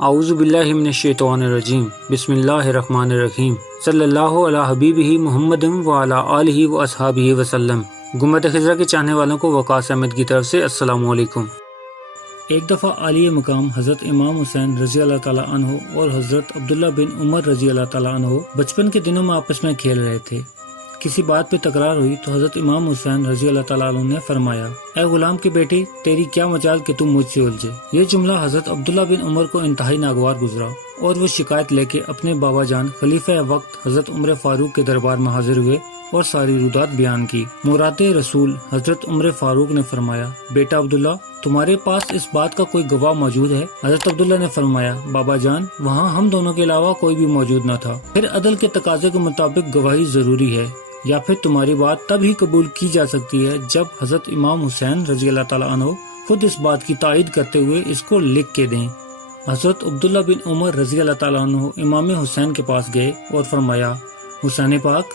اعوذ باللہ من الشیطان الرجیم بسم اللہ الرحمن الرحیم صلی اللہ علی حبیبہ محمد وعلی آلہ واصحابہ وسلم۔ گنبد خضرا کے چاہنے والوں کو وقاص احمد کی طرف سے السلام علیکم۔ ایک دفعہ عالی مقام حضرت امام حسین رضی اللہ تعالیٰ عنہ اور حضرت عبداللہ بن عمر رضی اللہ تعالیٰ عنہ بچپن کے دنوں میں آپس میں کھیل رہے تھے۔ کسی بات پہ تکرار ہوئی تو حضرت امام حسین رضی اللہ تعالیٰ عنہ نے فرمایا، اے غلام کے بیٹے، تیری کیا مجال کہ تم مجھ سے الجھے۔ یہ جملہ حضرت عبداللہ بن عمر کو انتہائی ناگوار گزرا اور وہ شکایت لے کے اپنے بابا جان خلیفہ وقت حضرت عمر فاروق کے دربار میں حاضر ہوئے اور ساری رودات بیان کی۔ مراد رسول حضرت عمر فاروق نے فرمایا، بیٹا عبداللہ، تمہارے پاس اس بات کا کوئی گواہ موجود ہے؟ حضرت عبداللہ نے فرمایا، بابا جان، وہاں ہم دونوں کے علاوہ کوئی بھی موجود نہ تھا۔ پھر عدل کے تقاضے کے مطابق گواہی ضروری ہے، یا پھر تمہاری بات تب ہی قبول کی جا سکتی ہے جب حضرت امام حسین رضی اللہ تعالیٰ عنہ خود اس بات کی تائید کرتے ہوئے اس کو لکھ کے دیں۔ حضرت عبداللہ بن عمر رضی اللہ تعالیٰ عنہ امام حسین کے پاس گئے اور فرمایا، حسین پاک،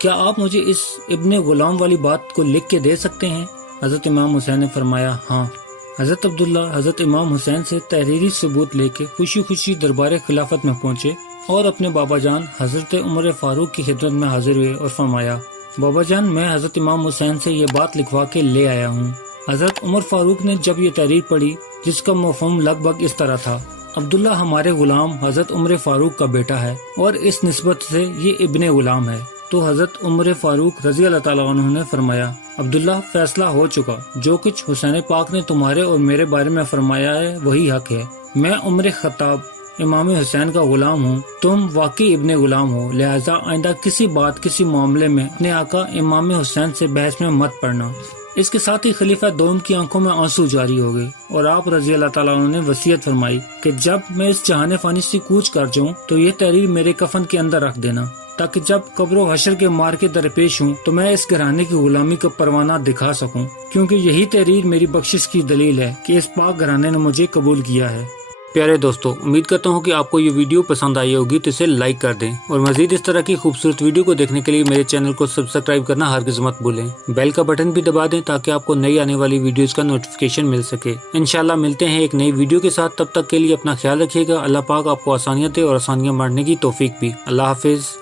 کیا آپ مجھے اس ابن غلام والی بات کو لکھ کے دے سکتے ہیں؟ حضرت امام حسین نے فرمایا، ہاں۔ حضرت عبداللہ حضرت امام حسین سے تحریری ثبوت لے کے خوشی خوشی دربار خلافت میں پہنچے اور اپنے بابا جان حضرت عمر فاروق کی خدمت میں حاضر ہوئے اور فرمایا، بابا جان، میں حضرت امام حسین سے یہ بات لکھوا کے لے آیا ہوں۔ حضرت عمر فاروق نے جب یہ تحریر پڑھی جس کا مفہوم لگ بھگ اس طرح تھا، عبداللہ ہمارے غلام حضرت عمر فاروق کا بیٹا ہے اور اس نسبت سے یہ ابن غلام ہے، تو حضرت عمر فاروق رضی اللہ تعالیٰ عنہ نے فرمایا، عبداللہ، فیصلہ ہو چکا، جو کچھ حسین پاک نے تمہارے اور میرے بارے میں فرمایا ہے وہی حق ہے۔ میں عمر خطاب امام حسین کا غلام ہوں، تم واقعی ابن غلام ہو، لہذا آئندہ کسی بات کسی معاملے میں اپنے آقا امام حسین سے بحث میں مت پڑنا۔ اس کے ساتھ ہی خلیفہ دوم کی آنکھوں میں آنسو جاری ہو گئے اور آپ رضی اللہ تعالیٰ عنہ نے وصیت فرمائی کہ جب میں اس جہان فانی سے کوچ کر جاؤں تو یہ تحریر میرے کفن کے اندر رکھ دینا، تاکہ جب قبر و حشر کے مار کے درپیش ہوں تو میں اس گھرانے کی غلامی کا پروانہ دکھا سکوں، کیونکہ یہی تحریر میری بخشش کی دلیل ہے کہ اس پاک گھرانے نے مجھے قبول کیا ہے۔ پیارے دوستو، امید کرتا ہوں کہ آپ کو یہ ویڈیو پسند آئی ہوگی تو اسے لائک کر دیں، اور مزید اس طرح کی خوبصورت ویڈیو کو دیکھنے کے لیے میرے چینل کو سبسکرائب کرنا ہرگز مت بھولیں۔ بیل کا بٹن بھی دبا دیں تاکہ آپ کو نئی آنے والی ویڈیوز کا نوٹیفیکیشن مل سکے۔ انشاءاللہ ملتے ہیں ایک نئی ویڈیو کے ساتھ، تب تک کے لیے اپنا خیال رکھیے گا۔ اللہ پاک آپ کو آسانیاں دے اور آسانیاں بانٹنے کی توفیق بھی۔ اللہ حافظ۔